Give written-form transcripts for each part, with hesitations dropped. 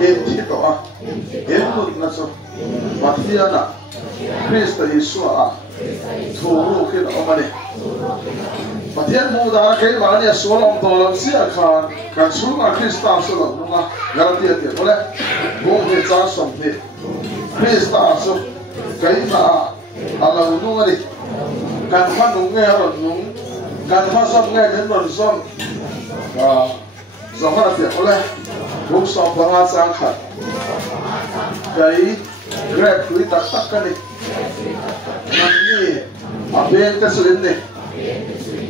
in thi to a in mut na so pathiana Krista Yesu a thuru khin omani pathian mu da kai ma ni solom to lam sia khan kan sunga Krista so lo nga garantia te ole bo he cha som he Krista so kai ma ala nu ngari kan pha nu nge ron nu kan pha som nge den ron som Zahara te ole bo som banga sang khat kai grab kui tak tak ka ni ni a ben ka sulin ni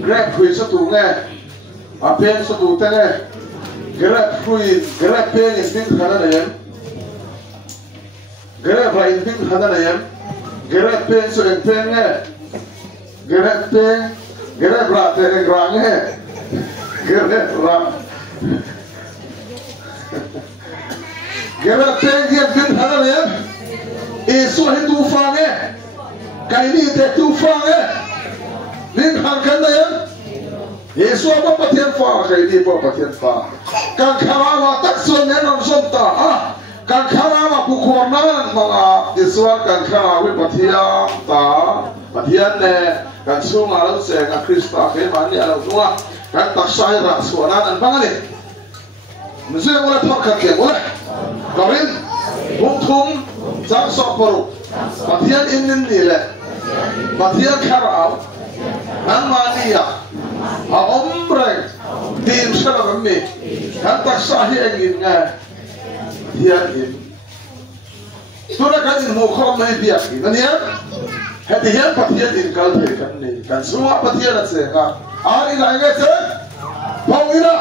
grab kui sa tu nge a ben sa tu te nge grab kui grab pen is bin khana na yan grab ra in bin khana na yan grab pen so en pen nge grab pen grab ra te nge gra nge grab ra grab pen ye bin khana na yan Yesu he tufan है कहीं नहीं देख तूफान है दिन खान करना है Yesu apa patien fa kहीं नहीं apa patien fa kan kharawa tak suan ne non somta kan kharawa bukornan mga Yesu kan kharawa patien ta patien ne kan sunga lo se kan Krista ke mani ala sunga kan taksai ra suanan an bangale mesti boleh thok khat boleh karin thum Sang soporu, patian inin nile, patian karau, nang mania, ombreng, tim seram mi, kan tak sahi engin ngai, patian in. Sudah kan in mukhom mai biak ni, kan ya? Hatian patian in kalbe kan ni, kan semua patian ada seka. Ari lagi se, fogina,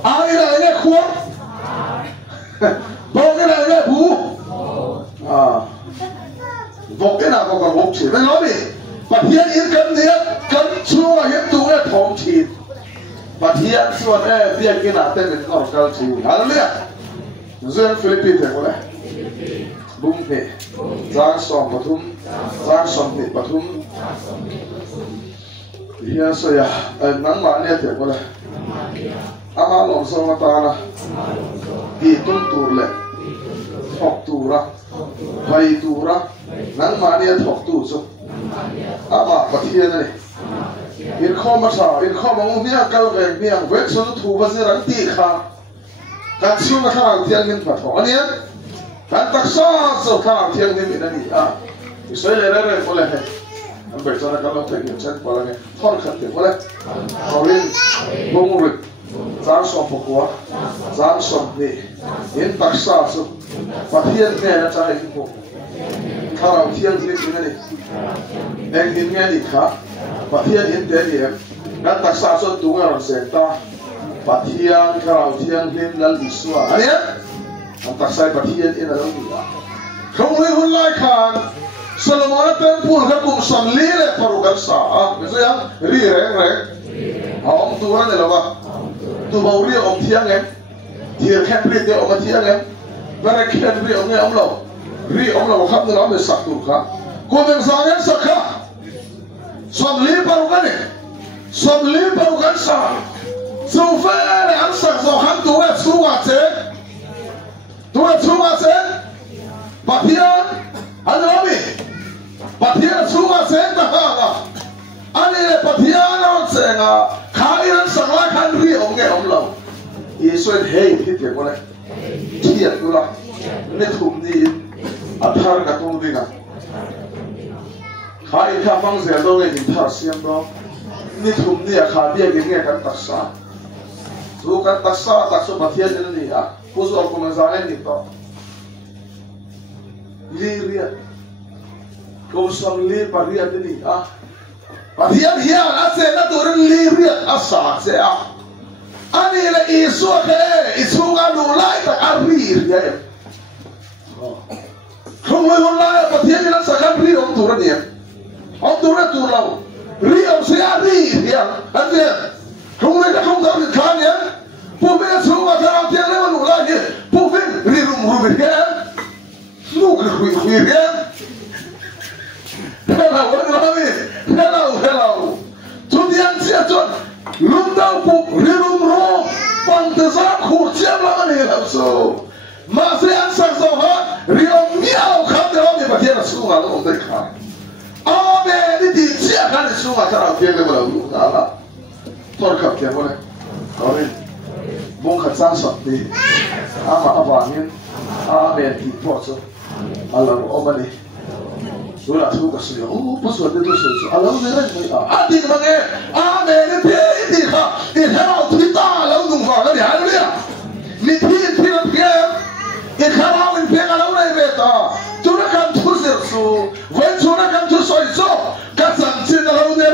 ari lagi kuat. Bông cái này là bú vọc cái nào còn vọc chỉ mới nói đi và thiên yên cấm niệm cấm chua hiếp tu cái thòng chỉ và thiên xuân ấy thiên cái nào tên mình còn cao chỉ hallelujah duyên Philippines thế không bung thế giang som thế Pathum hiện giờ ya nắng mát này thế không ama long song ma ta na di tum tur le thok tu ra vai tu ra nang ma ne thok tu so ama pathian ne in khom ma sa in khom ma mi kal ve mi ang ve so tu ba se ran ti kha kan siu ma kha tiang min pa tho ani kan tak sa so kha tiang min ani so le re ko le he am be so na ka lo te ni chen pa la ne thor khat te ko le orin bong ru Giang som pokwa, giang som ni, in taksa so, pathian ne na chai ko, karau thian ni ni, eng in nge ni kha, pathian in te ni, kan taksa so tu ngar se ta, pathian karau thian lim lal iswa, ani kan taksa pathian in alo ni a, không hui hun lai khan, Solomon ten pul ka kum sam li le parukan sa, beso yang ri reng, hong tu na ne lawa. Tu mau ri om thiang em, thiệt khen ri te om thiang em, và khen ri om nghe om lâu khắp nơi đó mới sạc tụt khá, cô mình sang em sạc khá, som lý parukan sa, dù phê này ăn sạc rồi hắn tu em su ngã chế, pathian, anh nói mi, pathian su ngã chế ta ha, anh ấy pathian nó sẽ ngã. Khai ăn sáng lại khăn ri ông nghe ông lâu, Yesu hey hít vậy con này, thiệt luôn là, nên thùng đi, thar cả thùng đi cả, khai khá mang rẻ đâu nghe nhìn thar xiêm đó, nên thùng đi khai bia cái nghe căn tắc sa, dù căn tắc sa tắc số bát thiên nên đi bố số ông mình ra lên đi đó, li ria, câu song li paria đi Pathian hian ase na turun liria asa se ani la isu ke isunga nu lai ta ari ya không hoi lai pathian na sakan ri om turun ya om turun tu lau ri om se ari ya ate không hoi ka không ta khan ya pu be sunga ta tiang le nu lai pu be ri rum ya nu hui ya hello. Tu dian sia tu lum dau pu ri rum ro pa mang từ ra khu chiếm lắm anh hiểu số mà sẽ ăn sang sầu hết riêng nhau khám để ông đi bắt thiên là xuống vào ông đây khám amen đi tìm chia khám để xuống vào sao thiên để mà làm đó là thôi khắp thiên thôi amen mong khát sang sọt đi ama avangin amen thì bỏ số Allah ông đi rồi là thu cái sự bắt số để tôi sự Allah này là à đi cái này amen đi đi khá đi theo thuyết ta lâu dùng vào cái gì hay đấy ni thi là cái cái khả năng mình phải làm này về ta chúng ta cần thu xếp số với chúng ta cần thu soi số các sản sinh là lâu này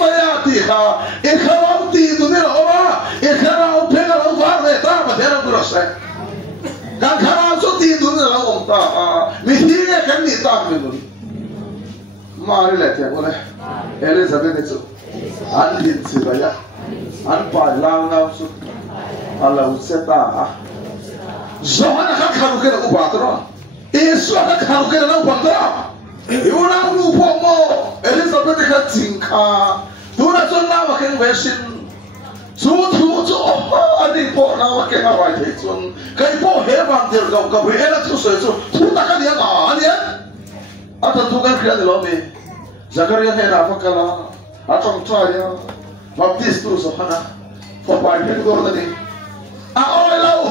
mà ya thì cái khả năng thì tụi nó là cái khả năng phải là lâu vào về ta mà thế nào cũng được cái khả năng số thì tụi nó là ông ta mình thi cái gì ta mình mà đi lại thế này Elizabeth itu anh hin si baya anh phải lang nào số Allah sẽ ta Zohana kan karu kena upatra, Yesus kan karu kena upatra. Iuna upo mo, Elizabeth kan tingka, tuna tu nama kan wesin, tu adi po nama kan awal itu, kai po hebat dia kau Gabriela tu sesuatu, tu takkan dia kan dia, atau tu kan kena lomi, Zakaria kan apa kala, atau caya, baptis tu Zohana, papai itu kau tadi, awal lau.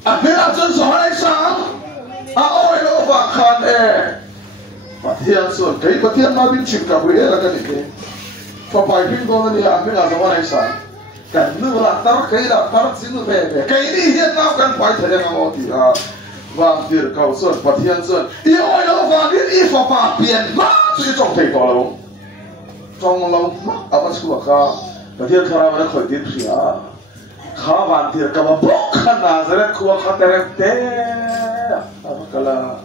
Akhir ajan soharai sang, oi lo bahkan patian son, kai patian mabin cipta Gabriela kan ini, papai pun kau ni akhir ajan soharai sang, kan nula tar sinu bebe, kai ni hian kau kan pai thaya ngau ti wang dir kau son patian son, oi lo bahkan i papa pian ma tu jong thei kau lo, jong lo apa suka patian kerana mana kau dir sia. Kawan dia kau bukan Nazaret kuah katerek teh apa kala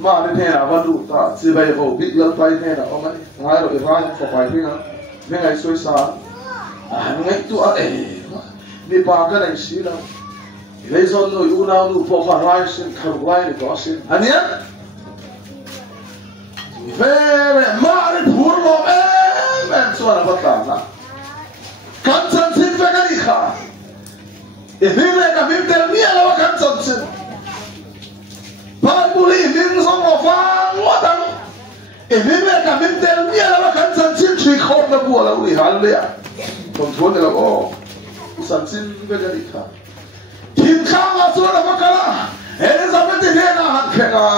mana ni apa tu tak siapa yang bau big lalpai ni na orang ni ngai lo iran papai ni na ngai suisa ngai tu ni pakai ni sih lah ni zon lo yuna lo papai lain sin karuai ni kau sin ania vere mana pur lo suara betah kan sansin vega ikha ini mereka minta ni ala kan sansin pambuli min song ofang watang ini mereka minta ni ala kan sansin cui kau na buat lalu hal dia kontrol ni lagu sansin vega ikha tinka masuk apa kala Elizabeth ni na hankenga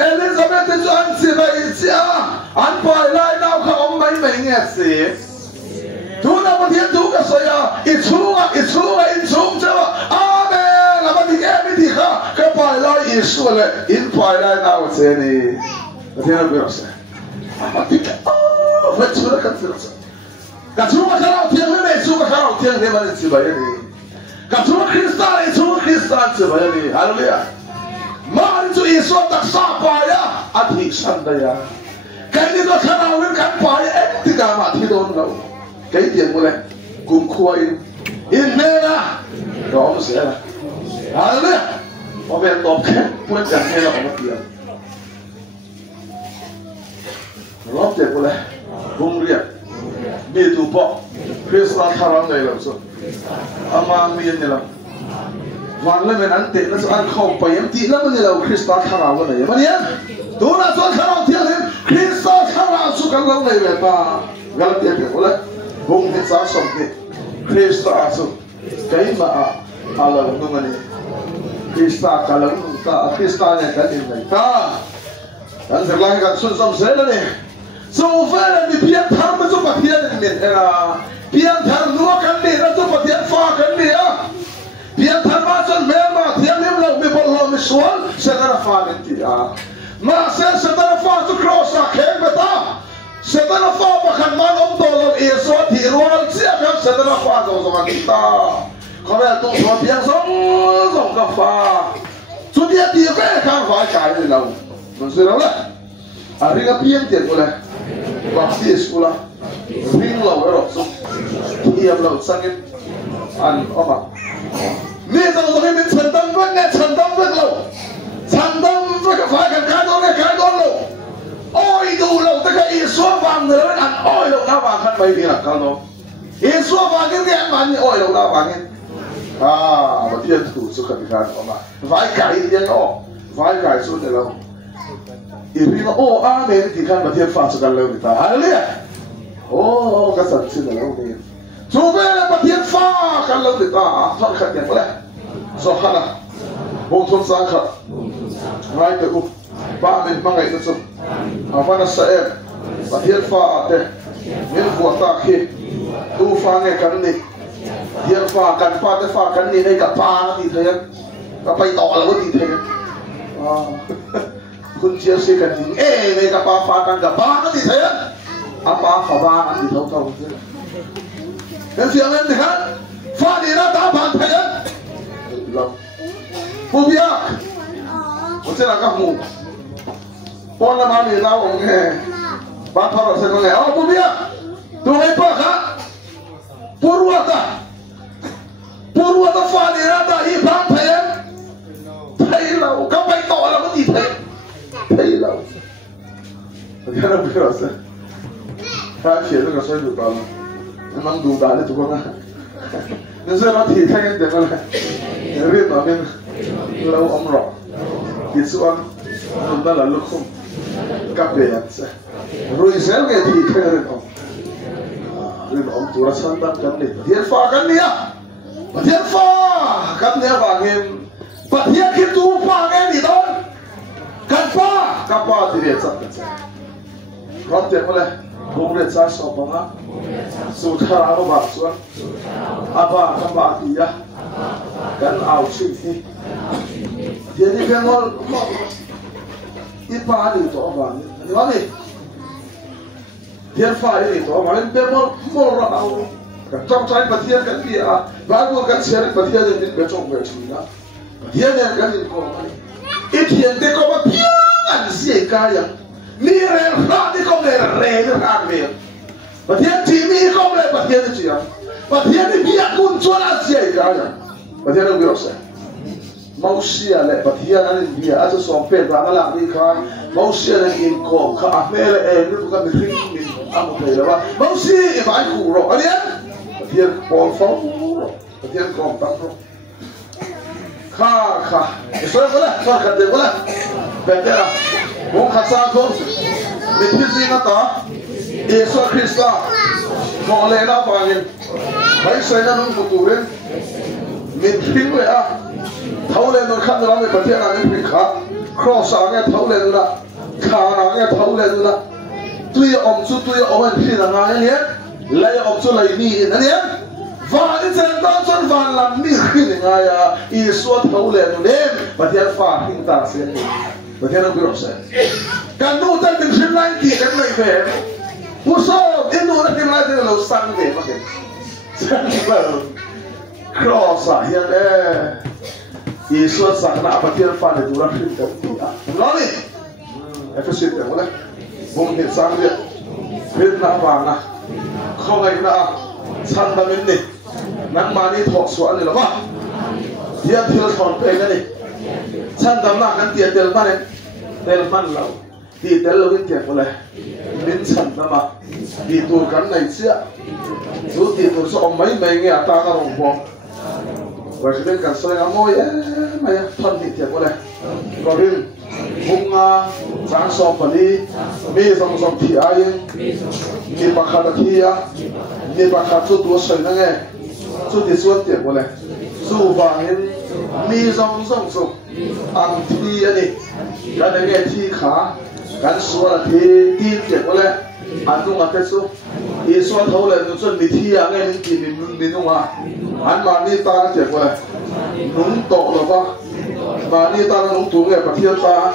Elizabeth tu ansi bayi sia anpai lai nau kau mai ngesi Tuna matian tu kasaya itunga intung jawa amen lama dikemi dika kepada Yesus le in pada na waseni matian berasa matika betul kan terasa katuma kalau tiang ni cuma kalau tiang ni mana sebaya ni katuma Kristus sebaya ni haleluya mari tu Yesus tak sapa ya adik sandaya kini tu kanawin kan paya tiga mati don kau cái tiền của này cùng khui in nena đó sẽ là đấy có vẻ tốt hết muốn chẳng hay là có tiền lót tiền của này vùng riêng đi tu bọ Christa thằng này làm sao ama miên này làm vàng lên mình ăn tiền nó sẽ ăn không phải em tí lắm mình là Christa thằng cái này mà nhé tu là số thằng tiền lên Christa thằng số cái lâu này về ta gần tiền của này Bung hết giá sống kì Christa asu cái mà Allah nung ani Christa kalau ta Christa yang kan ini ta dan sebelah kan sun sam saya ni so far ni pian tham tu patian ni era pian tham nuo kan ni tu patian fa kan ni pian tham macam memang tiang ni belau me bolong me sual sedara fa ni ma sedara fa tu cross akhir beta Sedana fa bahkan manom tolong Yesus di ruang siap yang sedana fa sama kita. Kalau tu semua biang song kafa. Sudah dia kan fa cari lau. Maksudnya lah. Hari ka piang tiap boleh. Waktu sekolah. Ring lau erok so. Dia lau sangin an apa. Ni sama ni centang beg lau. Centang beg fa kan kadon lau. Oi tu lau tak Yesus vang tu kan oi lau nak vang kan bayi nak kalau Yesus vangin dia mana oi lau nak vangin mà thiên thủ số khẩn khan mà vài cái tiếng nó vài cái số này lâu iri nó nên thì khan mà thiên pha số khẩn lâu người ta hallelujah cái sản sinh là lâu này chú về là mà thiên pha khẩn lâu người ta thoát khẩn tiền đấy do khăn à bông thôn sang khẩn ngay từ ba mình mang ngày nó sum và nó sẽ mà thiên pha thế nên vua ta khi tu pha ngày khẩn này thiên pha cần pha cái pha cần này cả pha thì thấy cả bay to là có thì thấyคุณเชียร์สิกันถึงเลยกับปากันกับปาก็ที่เทียนอาปาฝาบ้านที่เท่าๆกันเป็นเสียงเล่นนะครับฟ้าดีนะตาผ่านเทียนเราผู้พิจารณาผมจะนั่งกับหมู่ปอนละมามีเราโอเคบ้านพระเราเสร็จแล้วผู้พิจารณาตัวไอ้ป้าครับปูรัวตาฟ้าดีนะตาอีผ่านเทียนไทยเราก็ไปต่อเราก็ที่เทียนthấy lâu, cái đó biết rồi sao? Cái chuyện nó có xoay được bao, nó mang đủ đá để tụi con ăn. Nên giờ nó thì thay cái tiền này, riêng nó bên lâu ống rọ, thì suan, chúng ta là lúc không, cà phê ăn sao? Rồi sẽ cái thì thay riêng ông tụi nó sang đâm cái này, thiên pha cái này à, thiên pha cái này vàng em, và thiên cái tu pha cái gì đó. Kapa diri sat kan. Ron te mole bungre sa so panga. Suthara ba suan. Aba kapa dia. Kan au sing ni. Dia ni bengol. Ipa ni to ba ni. Ni ba ni. Dia fa ni to ba ni bengol mol ra au. Trong trái pathian kan dia. Ba ko kan share pathian ni be chong be china. Dia ni kan ni ko. Itian te ko ba pian si kaya ni re ra ni ko le re ni ra me pathian ti mi ko le pathian ni chia pathian ni bia kun chuan a si kaya pathian no biro se mausia le pathian ani bia a so pe ba la ni kha mausia le in ko kha a me le e ni ko mi ring ni a mo pe la ba mausia e ba ku ro ani pathian pol fo pathian ko ta ro kha so ko la so ka de ko la Betera, bung khasa ko, mitisi na ta, Yesus Kristus, mole na pangin, bay say na nung tuturin, mithin we a, thau le no khan na me patia na me pikha, cross a nge thau le na, kha na nge thau le na, tui chu tui om phi na nga ne, lai chu lai ni na ne, va ni chen ta chon van lam mi khin nga ya, Yesus thau le no ne, patia fa hing ta se ni. Và theo nó biết rồi, càng nô tay mình xin lại thì cái này về, bố số đến nô tay lại thì là sang về mà cái, sang về, cross à hiện đấy, Yesus sang na bắt đầu phản ứng ra khi cái gì à, nói đi, em phải xin cái gì, bông hiện sang đi, biết na vàng na, không ai na, sang na mình đi, nắng mà đi thọ suan đi là ba, hiện thiếu thọn pe cái này. San tam na kan tia tel man lau ti tel lo in tia pole min san nama ti tu kan nai sia tu ti tu so mai nge ta ka rong bo wa se ben kan so ya moi mai thon ti tia pole ko rin bunga sang so pali mi som thi ai mi pakha thi ya mi pakha tu so na nge tu ti so tia pole su vangin mi zong so ang thi ani kan nge thi kha kan so la thi ti te ko le anu nga te su i so thau le nu chon mi thi a nge ni ti mi nu nga an ma ni ta te ko le nung to lo ba ma ni ta na nung tu nge pathian ta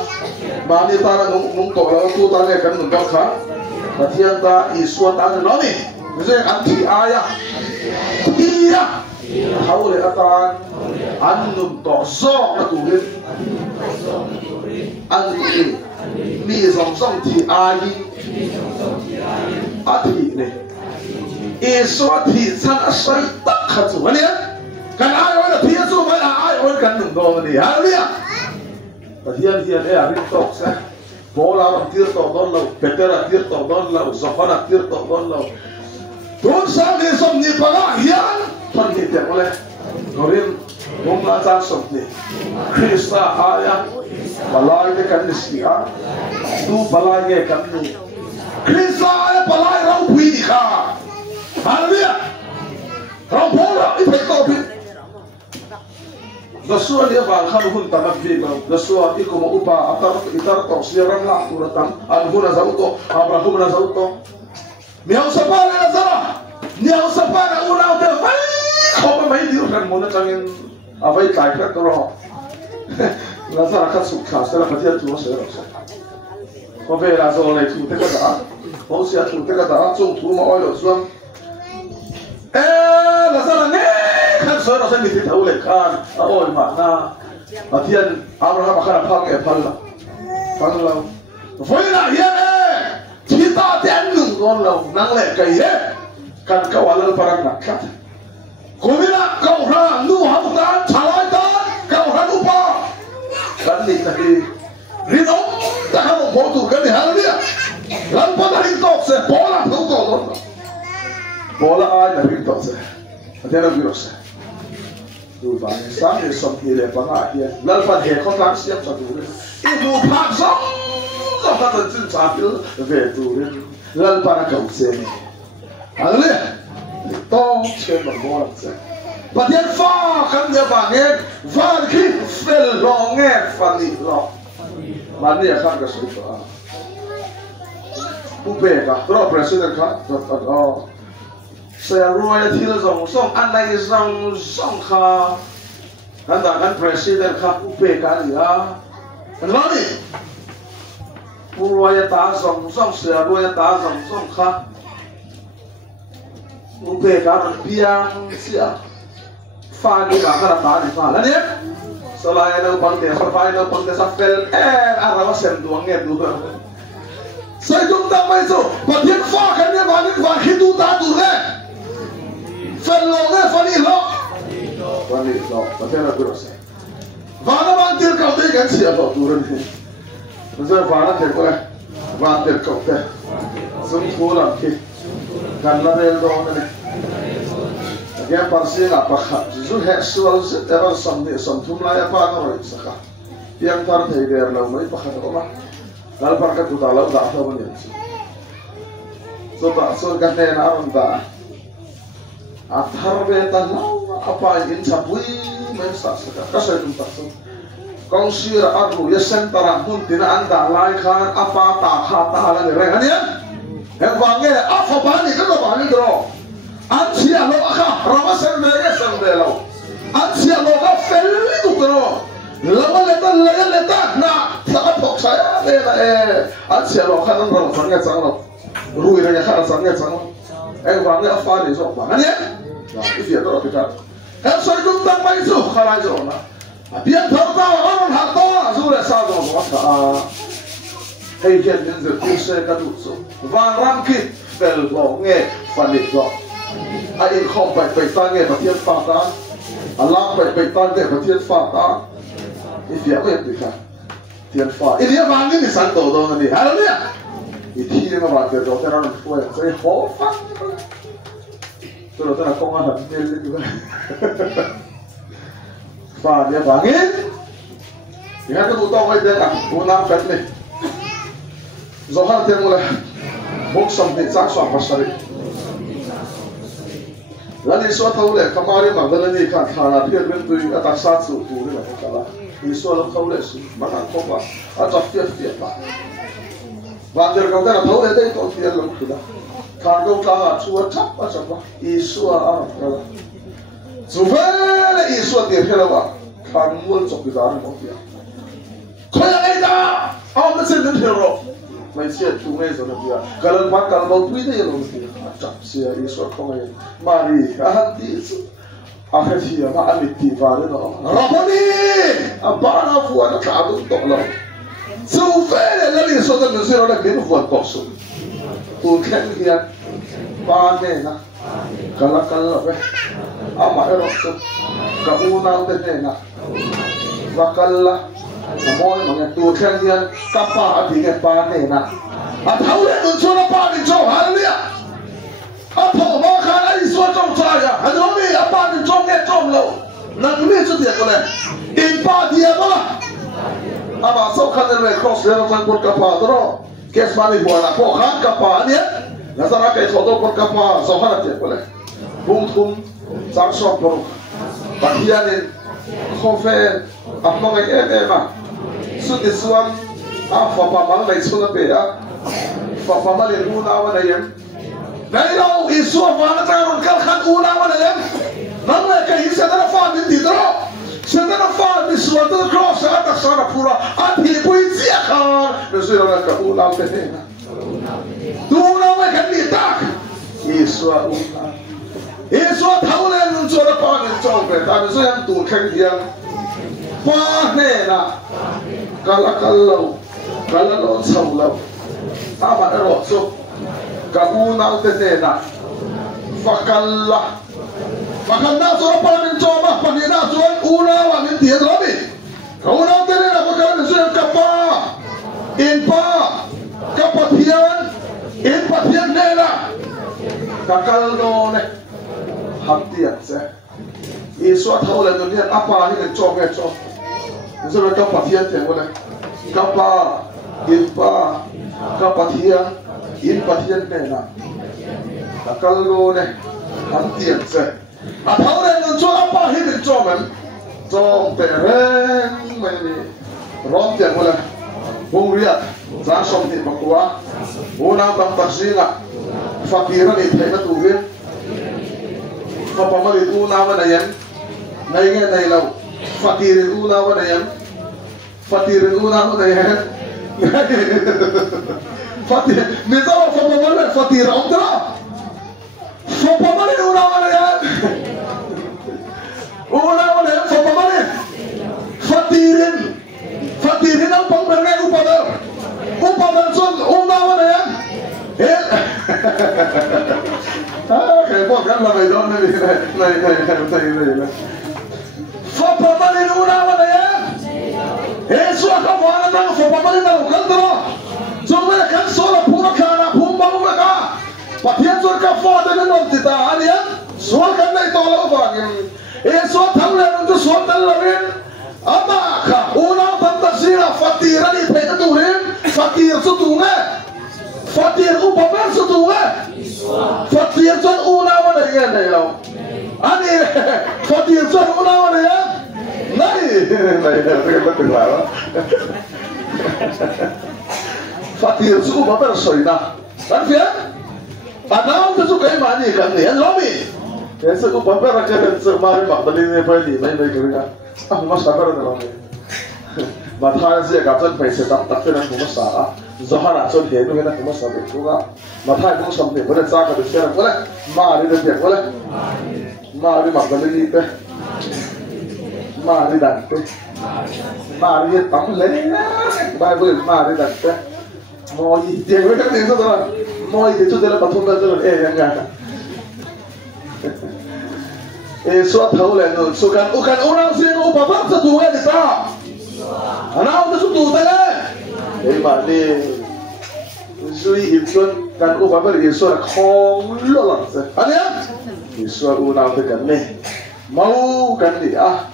ma ni ta na nung to lo tu ta nge kan nu ka kha pathian ta i so ta no ni je an thi a ya ti ya thau le atan an num to so na tu rin an ni mi song thi ai a thi ne e so thi san a sai tak kha chu ne kan ai wa thi chu mai ai wa kan nung do ni ha lia pathian hian e a rin tok sa bola ram tir to don lo petera tir to don lo zofana tir to don lo don sa ni som ni paga hian thon ni te ole Korin bunga cha somni Krista aya balai de kan niskia tu balai ge kan ni Krista aya balai rau pui di kha haleluya rau bola I phai to phi Dasua dia bang kan hun tamat vi bang Dasua iko mo upa atar itar to siaran la turatan alhuna zauto Abraham zauto Miao sapana Lazara Miao sapana urau te vai Kau mai diu kan mona changin avai kai khat ro Lazara khat suk khas la patia tu se ro ko ve la zo le tu te ka da ho sia tu te ka da chung tu ma oi lo suam Lazara ne kan so ro se mi ti thau le khan a oi ma na patian Abraham khana phang e phal la phang lo voi la hian thi ta tian nung gon lo nang le kai he kan ka wala parak na khat Kumila kau ra nu hamdan chalai dan kau ra nu pa kan ni tadi rinong ta ha mo tu kan ni haleluya lan pa na rin tok se bola thu ko don bola ai na rin tok se atena virus tu ba ni sang ni som ni le pa nga hier lan pa he ko tak siap sa tu I bu phak song so ta ta chin cha pil ve tu lan pa na kau se ni haleluya to chen bằng bó lắm chứ và thiên pha khăn nhà vàng nghe và khi phê lo nghe và nị lo mà nị khăn cái số đó bố bê cả đó president khác đó xe ruồi thì là dòng sông anh này dòng sông khá anh ta anh president khác bố bê cả gì à anh nói đi bố ruồi ta dòng sông xe ruồi ta dòng sông khá Upe ka piang sia fa ni ka kara ta ni fa la ne sala ya no pang te fa no pang te sa fel arawa sem duang nge du sai jung ta mai so pa thiên fa kan ne ba ni fa khi tu ta tu ne fel lo ne fa ni lo pa te na ku se va na ban tir ka te kan sia lo tu ren ni so va na te ko va te ko te sum ko la ki kan la rel do ne ya parsi la pakha zu he sual se ever samne samthum la ya pa no ro saka yang tar thei der lo mai pakha ko ma dal par ka tu ta lo da tho ban so ta so ka ne na ron da a thar ve ta lo apa in chapui mai sa saka ka sai tum ta so kong sir aru ya sen tara hun tin an da lai khan apa ta kha ta la ne re ania Heng wange apa bani kan bani dro an sia lo akha rama sen be lo an sia lo ka fel tu dro lama leta na sa phok saya le na an sia lo khan ro sang ya sang lo rui ra ya khan sang ya sang lo heng wange apa ni so ba ani na ifia to kita heng so jung tang mai su khala jo na bian thau ta on ha to zu le sa do wa ta hay hiện đến giờ tu sê các đủ số và ram kít fel lo nghe phần lịch lo ai không phải phải ta nghe và thiên phạt ta Allah phải ta nghe và thiên phạt ta ý việc gì vậy cả thiên phạt ý nghĩa vàng cái gì sáng tổ đó này hallelujah ý thi mà vàng cái đó thế nào cũng phải cái khó phát tôi nói là công an hẳn nên lên như vậy và nghĩa vàng ấy thì hai cái tụ to ấy đây là bốn năm phép này Zohar temu le bok samni chak swa pasari lani so thau le kamari magdalani kha thara phir ben tu ata sa chu tu le kala iso lo thau le su mana khoba ata fia ba wander ka da thau le dei to fia lo khida kha do ka chu chap pa chap ba iso a kala zuvele iso de phela kha mul chok da mo fia khoya ai da am se den hero mai sia tu ngai zo na dia kalau mak kalau mau tu dia lo mesti acap sia iso ko ngai mari ahati akhir sia ma amiti vale no rabani abana fu ana tabu to lo so vele la ni so da zero la ke fu to so tu kan dia ba ne na kala kala be ama ero so ka una de na bakalla Samoy mga tukan yan kapa at hingay pa na. At hawin nun so na pa rin so. Hallelujah! à thổ bao khá ấy xua trong trai à anh nói đi à ba mình trong nghe trong lâu nâng lên chút tiền của này in ba dia mà à mà sau khi này cross lên trong quân cặp phá đó kết mà đi buồn là có khán cặp phá nhé là sao cái thổ đó quân cặp phá sau khi này tiền của này bung thùng sáng sọp bông bạc hiền nên không phê à mà cái em mà suốt đi xuân à phá phá mang này xuân về à phá phá mang liền u nào vậy em này đâu Isu apa nak cakap kalkan ulang mana ya? Nampak ke Isu ada faham ini tidak? Sedang faham Isu ada cross ada sana pura. Ati puisi akan. Isu orang ke ulang betul. Tu ulang mereka ni tak. Isu ulang. Isu tahu le nuncur apa nuncur betul. Isu yang tu kerjaan. Pahne na. Kalau saulau. Apa erok so. Kaunang tetena fakalla so pamin coba panina so una wa min dia robi kaunang tetena fakalla so kapa in patian nela kakal no ne hatian se isu thau le dunia apa ni coba so so kapa patian te wala kapa in pa kapatian in patian nena kakal go ne hatian se a thau le non cho apa hi den cho man cho peren mai ni rom tian wala bung ria za som ti bakwa una bang taksina fakira ni thena tu ge fa pamali tu na wa nayan nai nge nai lau fakir tu na wa nayan fakir tu na wa nayan Fatir, misal apa mana Fatir, ontra, apa mana orang mana ya? Orang mana? Apa mana? Fatirin ang pangberngay upadar son orang mana ya? Kayak buat kan lah itu nih. Apa mana orang mana ya? Suaka mana nang? Apa mana nang? Kantara. Jomela kan sola pura kana pumba maka patian sur ka fa de non tita ania sol kan nai tola bangin so thamle non so dal lawen ama kha una banta sira fatira ni pe turin fatir su tunga fatir u babar su tunga fatir son una wana ya nai law ani fatir son una wana ya nai betul lah Fatir suku bapak soina, kan dia? Padahal tu suka imani kan dia, lomi. Biasa suku bapak rakyat semari mak beli ni beli, main kerja. Mas sabar dah lomi. Matai sih kacau paisa tak kena cuma sah. Zohar acun dia tu kena cuma sah juga. Matai pun sampai boleh cakap bersama boleh. Mari dia boleh. Mari mak beli ni pe. Mari dan pe. Mari tamle. Bible mari dan pe. Moi dia kan itu tu moi itu dalam patungan tu yang ada. Suat tahu lah tu sukan orang sih upapa satu kan kita. Anak tu satu tak? Mana? Sui himsun kan upapa Yesus kong lolang sih. Ada? Yesus orang tu kan ni mau kan dia.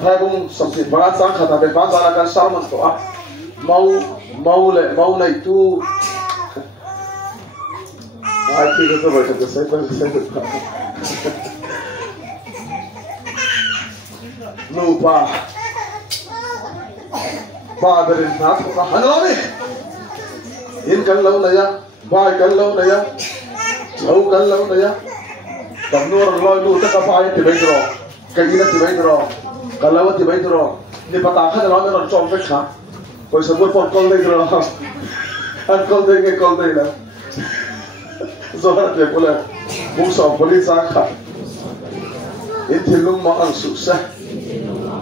Saya pun sampai bahasa kata bahasa akan sama tu mau le itu ai kita tu baca tu saya lupa dari nas halo ni in kan lau na ya bai kan lau na ya lau kan lau na ya tamnur loi lu ta ka pai ti bai dro ka ina ti bai dro kalau ti bai dro ni pata kha lau na chong fe kha Kau sebut pokol lagi lah, kol deh lah. Zohar dia pula, musuh polis angkat. Ini lung makan susah.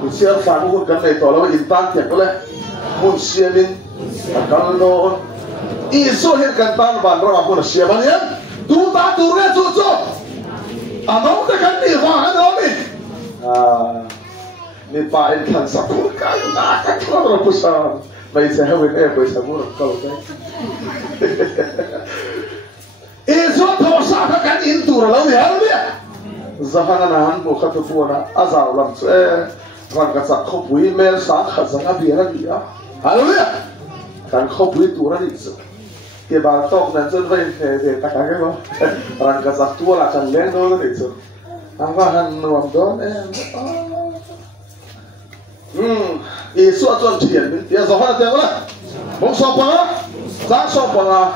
Usia fanuh kan itu lalu intan dia pula, musiamin, kalau isu kan tan bandar apa pun siapa ni? Tu tak turun cucu. Amau tak kan ni wah ada ni. Ni pakai kan satu kali nak kan kalau pusat. Bây giờ hơi em bây giờ muốn câu đấy. Isu thổ sa các cái kan in tur lo ni hal dia zahana na han bo khat pu na azau lam che ran ka sak kho pui mel sa kha zanga bi ra dia hal dia kan kho pui tur ni se ke ba tok nan chen vai the ta ka ko ran ka sak tu la kan len do ni se ava han nuam don Yesus tuan cian, dia zahar dia mana? Bung sopa, zak sopa,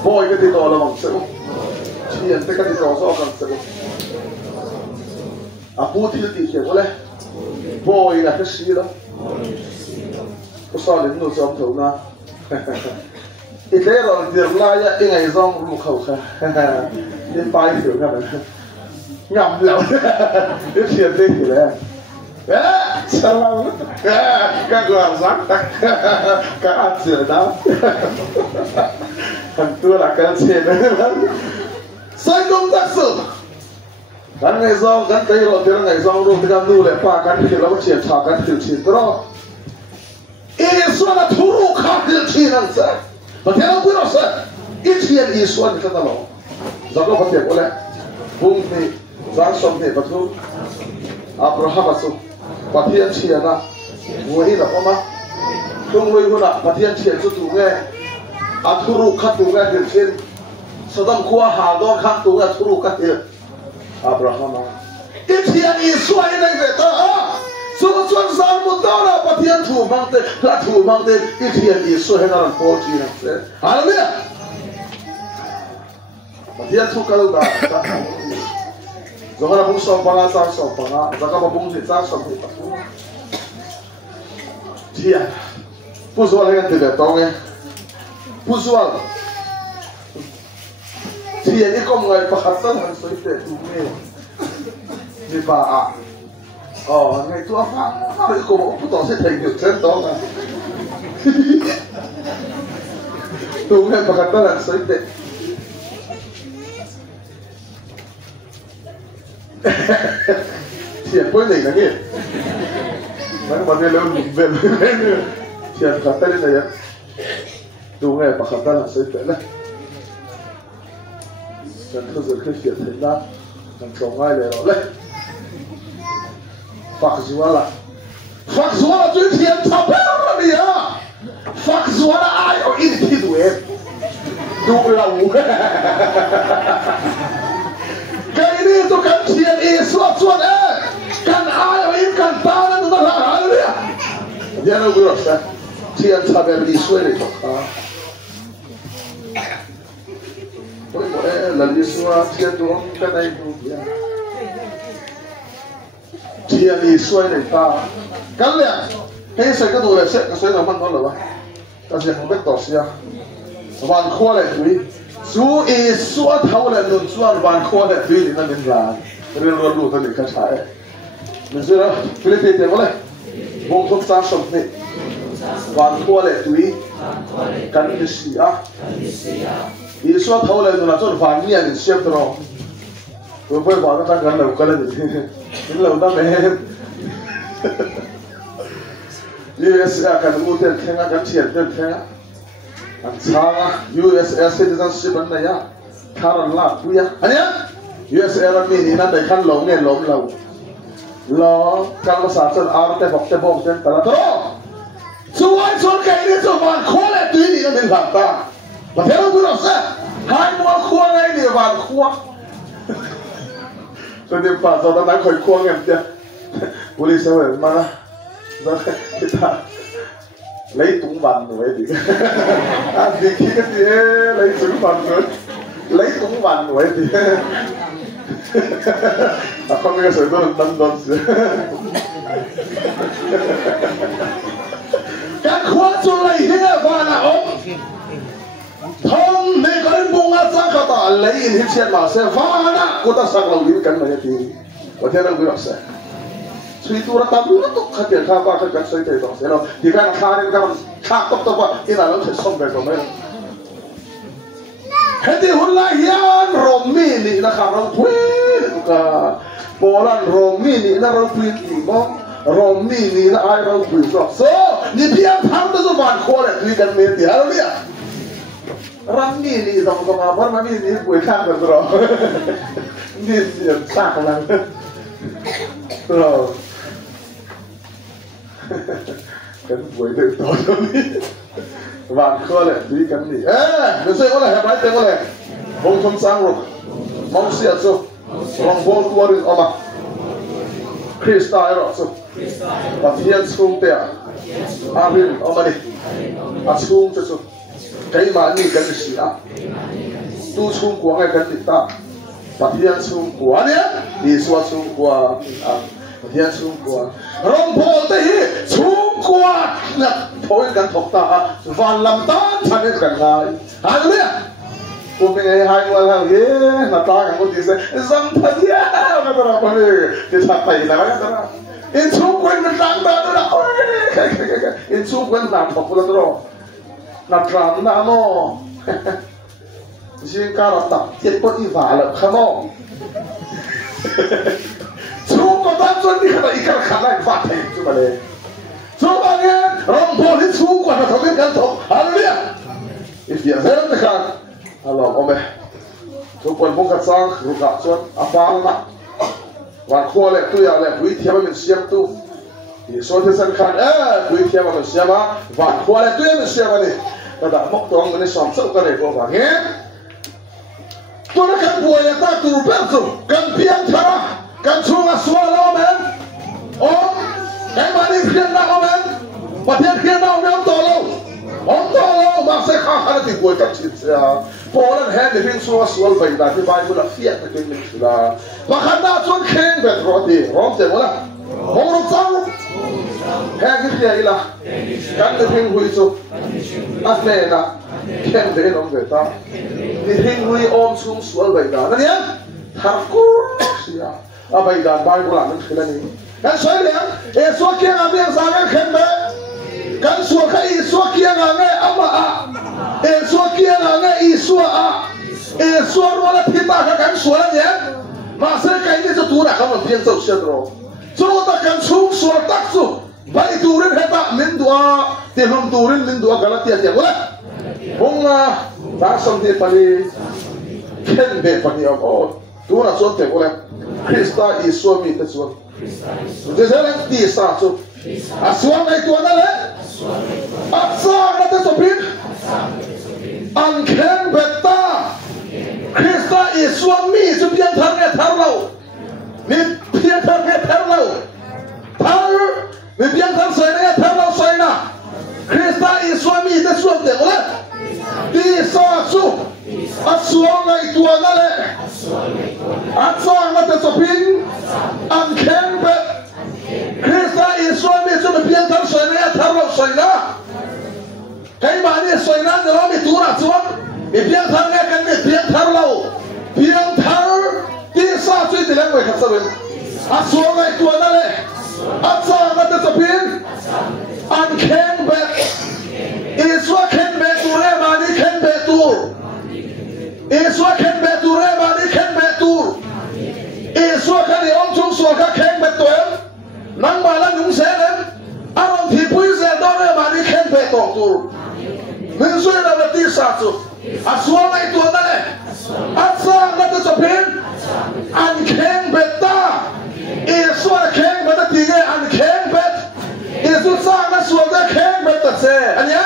boy kita itu orang mangsemu, cian kita itu orang mangsemu. Apu dia boleh, boy nak kesira, usahain tu jam tu na. Itu orang dia laya ingai zong rumah kau, dia baik tu kan? Ngam lau, dia cian dia le. Salam, các làm rắc các ăn sữa đó, thằng tua là cái chuyện đấy, sai công tác sự, cái ngày sau cái tây rồi tiếng ngày sau luôn tiếng nu lại qua cái chuyện nó chuyện thảo cái chuyện đó, Yesus là thủ lục khác chuyện năng sẽ, mà thế nào cũng sẽ, ít chuyện Yesus thì cái đó, giờ có vấn đề có lẽ, vùng thì giá sống thì bắt đầu, Abraham bắt đầu Patian chia na, vui là có mà, không vui hơn à, Patian chia cho tụi nghe, Athuru khát tụi nghe hiện trên, Sodom qua hà đó khát tụi nghe Athuru khát hiện, Abraham à, cái chuyện Israel này về ta, số chuyện sang một đó là Patian thủ mang tên, cái chuyện Israel là bao nhiêu năm à biết, Patian thủ cái đó ta. Jangan abung sopangan sang sopangan, jangan abung sang sopangan. Dia, pusual yang tidak tahu ya, pusual. Dia ni kau mengai pakatan harus itu tu ni ba. Oh, ngai tu apa? Kalau kau mau putus saya tengok centong lah. Tu ngai pakatan harus itu. Chuyện cuối này là gì? Nó có thể lớn về lên chuyện khát tay này á, đúng nghe bà khát tay là sẽ tới này, chuyện thứ gì cái chuyện thế nào, thằng chồng ai để nó lên, phật chúa là chuyện thiện thập hết rồi à, phật chúa là ai ở in thì đủ lòng. Cái này tôi cần chuyện Yesus chuột ấy, cần ai ở in cần ta nên tôi làm hả đấy à? Dia nó vừa rồi, chuyện sao về Yesus này thôi à? Ôi mỗi lần Yesus chuyện tôi cái này cũng vậy. Chuyện Yesus này ta, cái này, cái sự cái đồ này sẽ cái sự nào mất đó là gì? Cái gì không biết tỏ xia, hoàn khoa lại thôi. Chú Yesus thâu lên luôn chuan van khoa để tùy nên mình làm, nên luôn luôn tôi để khai trái. Mình sẽ là Philippines thế vậy, vùng thuộc sang sông này, van khoa để tùy, cần đi xí à, Yesus thâu lên luôn là chuan van nhẹ thì xếp rồi, tôi phải bảo các bạn làm cái này, những lâu đó mẹ, USA cần mua tiền thêm cần tiền thêm. Ang sanga USA citizenship an na ya karan la kuya anya USA ran mi ni na dai khan lo nge lom lo kang sa chen arte bok ten tala to suai son kai ni so van khole tui ni na min ta ba thelo bu no sa hai mo khua ngai ni van khua so de pa so ta khoi khua ngem tia police wa mana za kita lấy tụng văn rồi đi, vì khi cái gì lấy tụng văn rồi, lấy tụng văn rồi đi, không biết cái sự đó đâm đâm gì, các khoa cho lấy thế và là ông, thông này có đến buông áp giá cả ta lấy in hết chuyện mà sẽ phá na, cô ta sang lòng đi cái này thì, có thể là cái đó sẽ. Suy tu ra tam nó tục khát tiền khá ba khát cái suy thế đó sẽ đâu thì cái khá đến cái khá tốt tốt vậy cái nào nó sẽ xong về rồi mấy hết thì hôm nay hiền Romi nị là khám rong quỳ cả Poland Romi nị là rong quỳ thì mong Romi nị là ai rong quỳ rồi so ni pian tham đó rồi vạn khoa lại quỳ gần mấy thì hả đấy răng ni dòng dòng áo vẫn ni buổi khác rồi ni sạc là rồi cái buổi được tối đi vạn khơi lại tí cái gì mình sẽ có lại hẹp lái tên có lại bông thâm sang rồi mong xia số rong bông tua đi oma Krista ấy rồi số và thiên sung tè amin oma đi sung cho số cái mà ni cái gì à tu sung của ngay cái gì ta và thiên sung của nhé đi xóa sung của thiên sung của rong bông tê sung của thôiกันถกตาวันลำตาฉันเองกันไงหายเลยกูเป็นไงหายวันแล้วเย้หน้าตากันกูดีเสียสัมผัสเย้กันตลอดเลยที่ชัดไปแล้วกันตลอดอินชูกวนมันดังตลอดโอ้ยอินชูกวนดังถกตลอดนัดร้านน้ำโม่จริงการตัดเจ็บปวดอีหวาเลยข้างนอกชูก็ตามส่วนนี้ขนาดอีกการขันได้ฟาดให้จุดมาเลยSoalnya orang boleh suku ada tapi kan tu, haleluya. Ifya saya nak Allah omeh. Sopan bukan sang rukat suat apa nak. Wan kuala tu ya le, duit tiap min siap tu. Di soalnya saya kan duit tiap min siap ah. Wan kuala tu ya min siap ni. Kada mok tuang ni samsel kan ekor bangin. Tu nak kan buaya tak tu bersu, kan piang cara, kan sungai suara men. Oh. Cái mà đi khiên nào men, mà thiên khiên nào men ông to lâu, mà sẽ khác hẳn thì cuối các chuyện sẽ, bỏ lên hết để phiên xua vậy là cái bài của là phiệt cái mình là, mà khán giả chuẩn khen về rồi thì, róm thế 뭐라, không được sao, hết cái gì là, cái phiên huy số, này là, khen về nó về ta, cái phiên huy ôm xuống xua vậy là, nó nhé, thằng cú, vậy là bài của là mình cái này. Kan saya lihat, esok yang ambil sangat kembe, kan suaka esok yang angai ama a, esok yang angai isua a, esok wala kita kan suara dia, masa kaini setura kamu pian tahu siapa, so takkan suara taksu, baik turun heta mendua, telum turun mendua galat ya boleh, bunga, langsung dia pani, kembe pani oh, tu nak sote boleh, Krista Yesus mi tersebut. Jadi saya di satu, asuang itu adalah, asal ada sopir, angken beta, Krista Yesus mi sepian terlau, ni pian terlau, ni pian terlau saya, Krista Yesus mi tersebut boleh, di satu, asuang itu adalah. Asal ada sopin, angken bet, Krista Yesus ni cuma piantar soalnya terlalu soalnya, kayak mana soalnya dalam itu orang cuma, piantarnya kan piantar lau, piantar desa tu itu yang mereka sebut, asal itu adalah, asal ada sopin, angken bet, Yesus ken betur, mana ken betur. Yesus ken betur, mana ken betur. Yesus kan yang orang suaka ken betul. Nang malam nung senen, orang tipu sedor, mana ken betul. Mensuai dapat disatu. Asal itu adalah, asal ada sepin, anken beta. Yesus ken beta tiga anken bet. Yesus sangat suaka ken beta se. Anya,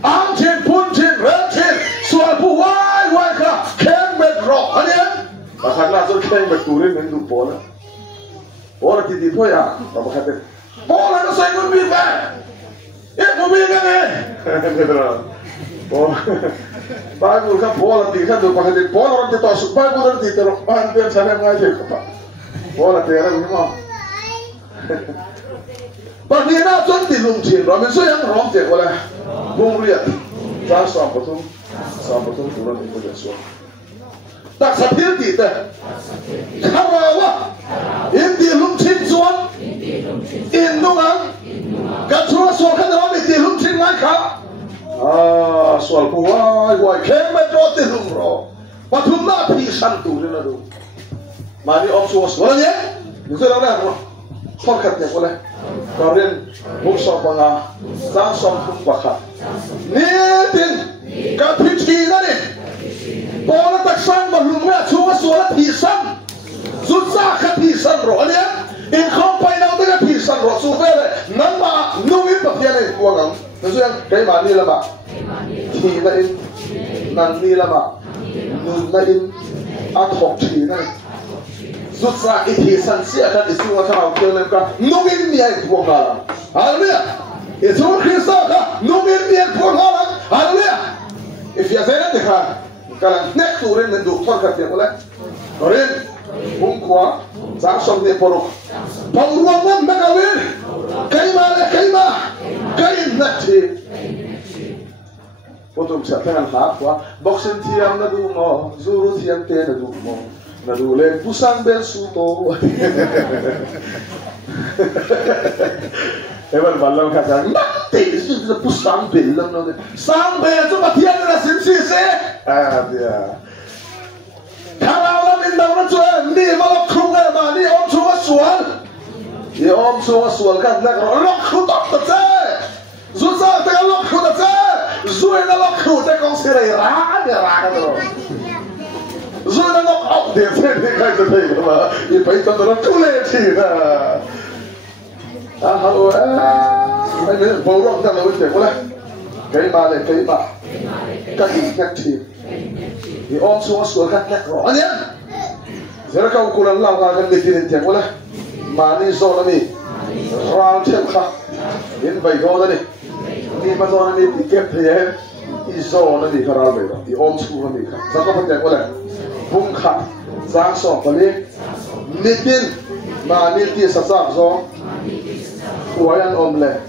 angin punjin rentin, sual buai kah ken bet roh. Anya. Karena asal keng beturin mendu bola, bola tidak itu ya, apa kata? Bola itu saya pun bisa, mau bisa kan? Oh, bagus kan bola tidak itu pakai bola orang itu asuk bagus orang itu terus hampir sana mengajar apa? Bola tiada ni mah. Bagian apa tu dilungcin, ramai yang ramai oleh bung lihat, sampai tu turun itu jesuh. Tak sapir di teh, karawa, indi lumcin zuan, indungan, kan cuma suakan dalam indi lumcin mereka. Soal buai, kemet roti lumro, patung nak pisan tu ni lalu. Mari om suas, boleh? Itu dah dah. Forkat ni boleh. Karen, bukan panga, langsung bakat. Niatin, cái thịt chi đó đi bỏ nó tách sang mà lùm mẹ chú số là thịt săn rút ra cái thịt săn rõ nhé in không phải đâu tới cái thịt săn rõ số về này nắng mà nung ít bậc này qua ngắm nói chuyện cái mà đi là mà thì là in nắng đi là mà nung là in ăn học thì này rút ra cái thịt săn xịa cái thịt xuống cái nào kêu lên cả nung in miệng qua ngắm hallelujah Jesus Christus ka nung in miệng qua ngắm hallelujah if you say that the kalau next tu rin menduk thor kat yang oleh rin bungkwa sang som ni porok pangruangan megawin kaima kain nati potom sa tangan hapwa boxen tiang na du mo zuru tiang te na du mo na du le pusang ben sumo ewan balam kata nanti itu pusang ben lang no sang ben tu matian na simsi se dia kalau orang indah orang jual ni malah kerungan mana ni om cuma sual dia om cuma sual kan nak lok khutak saja susah tengah lok khutak saja zuai nak lok khutak kau sirai raga tu zuai nak lok out dia kayak tu lah ini payah tu orang kulit sih ini borong tak lalu cek boleh kayak mana kayak ni om semua suara kan roh anya jika kau kurang lawan kan bikin tiang boleh mani zona ni round tempat ini baik zona ni ini apa zona ni tiket dia ini zona ni kerana baik ni om semua ni kan jika kau tiang boleh bungkak zang sok balik bikin mani ti sasak zon kuayan om le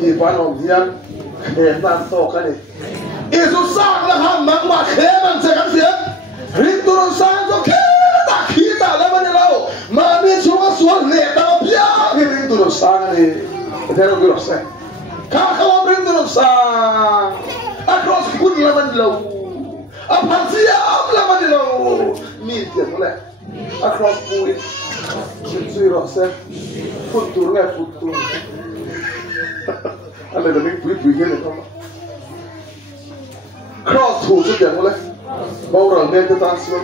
iban om dia kenan to kan ni itu sang lah ham mang mak kenan sekan sia rinturun sang to kita lah mana lau mami cuma suar leta pia rinturun sang ni terus terus kakak rinturun sang across pun lah mana lau apa siap lah mana lau ni dia boleh across pun cuci rasa futur lah futur ada demi bui ni kamu cross tu tu dia boleh bawa orang ni transfer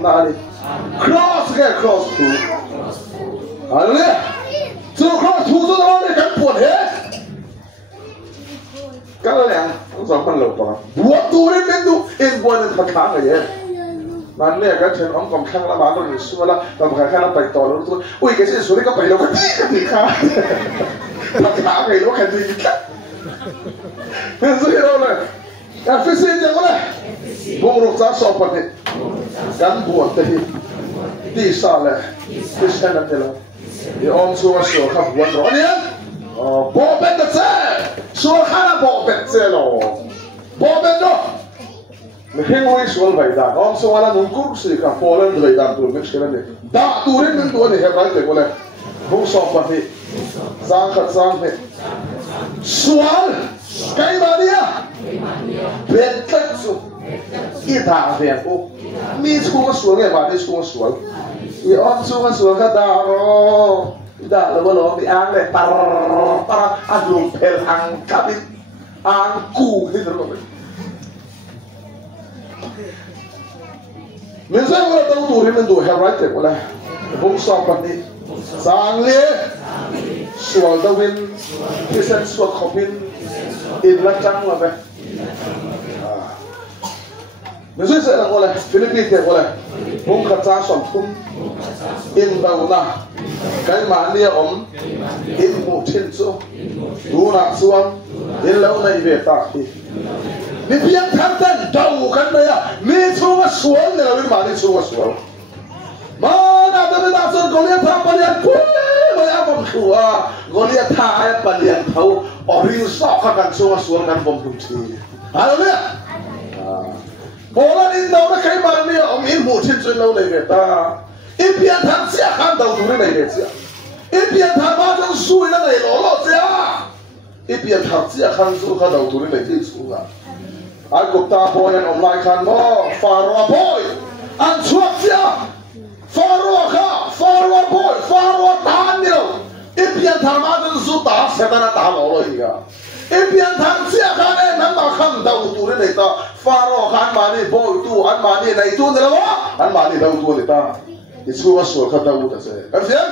nani cross ke cross tu hallelujah tu cross tu tu orang ni kan pun kalau yang zaman lupa buat turin itu buat yang terkang aja mana kan chen om kom khang la ma lo ni su la tam khang khang la pai to lo tu ui cái gì số đấy có pai lo cái gì khác ta thả cái lo cái gì khác nên gì đâu này cái phi sinh chẳng có này bung rục giá sọp bật này gắn buồn thế đi xa này phi sinh là thế nào thì om xuống sửa khắp buồn rõ nhé bỏ bên đất xe xuống khá là bỏ bên xe rồi bỏ bên đó Mungkin orang soal baiklah, orang soal ada nungkur sih kan, Poland baiklah tu, mix kena ni. Dah turin ni tu ni hebat le boleh, bung sopan ni, sang ni. Soal, kaya mana dia? Betul tu, ita aku, mi semua soal ni, mana semua soal. Ia orang semua soal kata, dah lepas lo di angin, par, aduh pel angkabit, angku ni terus. Minsan wala tahu turin mendo hebat te wala bung sopan ni sang le sual dawin pisan sual kopin in lacang wala minsan sa lang wala Philippines te wala bung katsa sompum in dauna kay mania in mutin so duna suam in launa ibeta ni biang tantan jauh kan ya ni cuma sual ni lalu mana cuma sual mana ada dasar Goliath palian pun banyak pemkua Goliath ayat palian tahu orang sok kan cuma sual kan pembuci haleluya bola ni tahu nak kayak mana ni ilmu cincin lalu lagi ta impian tan siapa kan tahu dulu lagi siapa impian tan macam suai lagi lolo siapa impian tan siapa kan suai kan tahu dulu lagi suai Aku tak boleh online kan mo Faroa boy ansuak dia Faroa boy Faroa tahan dia impian tamadan sudah setan tahan Allah ya Ibian thang sia khane nan ma kham dau tu ne ta faro khan mani boy tu an mani nei tu ne lawa an mani dau tu ne ta isu asul kha dau ta se kan sian